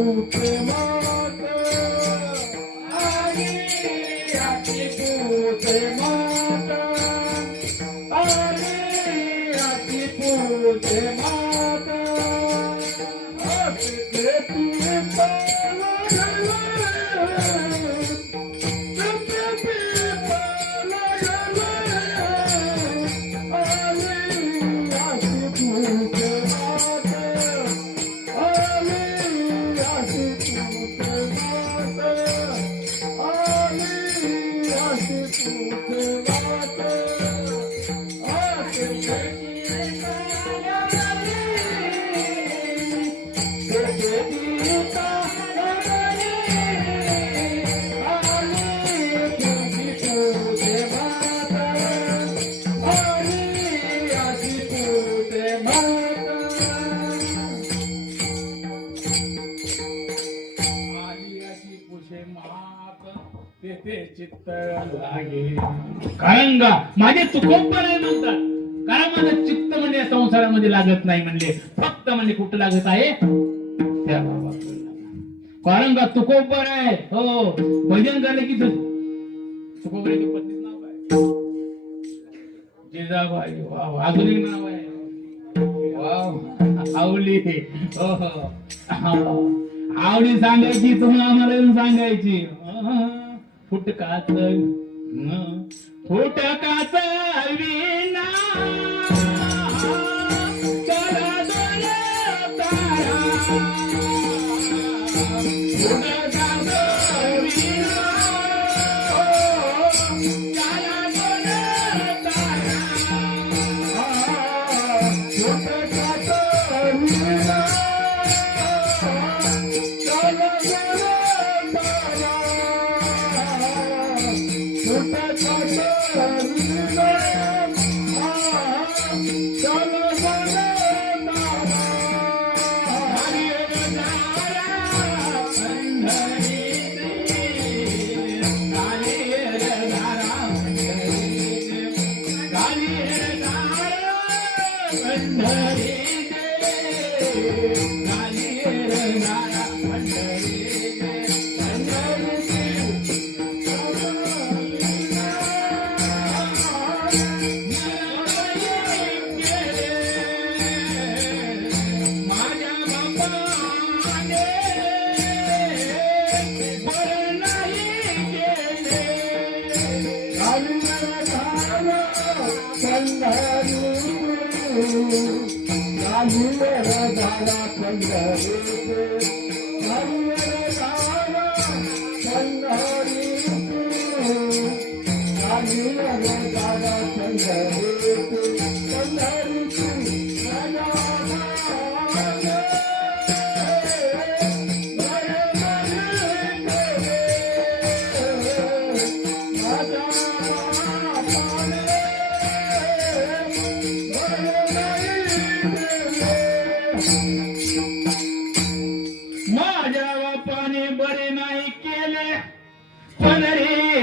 पूते माता आली आजी पूते माता आली आजी पूते माता आते पीता चित्त लागे कारंगा माझे चुकोपर आहे म्हणतात. कारण माझं चित्त म्हणजे संसारामध्ये लागत नाही म्हणले. फक्त म्हणजे कुठं लागत आहे त्या बाबा कारंगा तुकोबर आहे. हो भजन झालं की तुकोबरीच्या पत्नीचं नाव काय जिजाबाई. वाव अजून एक नाव आहे वाव आवली. हो आवडी सांगायची तुम्हाला आम्हाला येऊन सांगायची. फुटकाच फुटकाच विना चला दोन तारा फुटकाच विना चला दोन तारा फुटकाच विना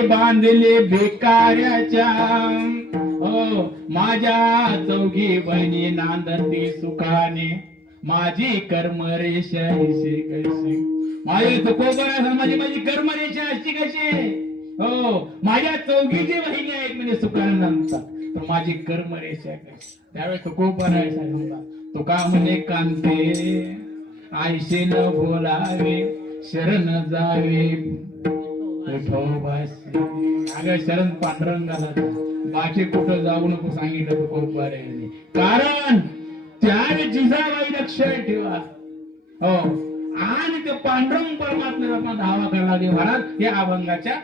बांधले भिकाऱ्याच्या. हो माझ्या चौघी बहिणी नांदती सुखाने माझी कर्मरेषा अशी कशी. माझी तुकोबर माझी कर्मरेषा अशी कशी. हो माझ्या चौघीची बहिणी आहेत म्हणजे सुखाने नांदतात तर माझी कर्मरेषा कशी. त्यावेळेस तुकोबर आहे सांगता तुका म्हणे कांते आईशी न बोलावे शरण जावे अगं शरण पांडुरंगाला बाकी कुठं जाऊ नको सांगितलं तुकोबर यांनी. कारण त्यावेळी जिजाबाई लक्ष ठेवा. हो आणि ते पांडुरंग परमात्म्याला धावा करायला महाराज या अभंगाच्या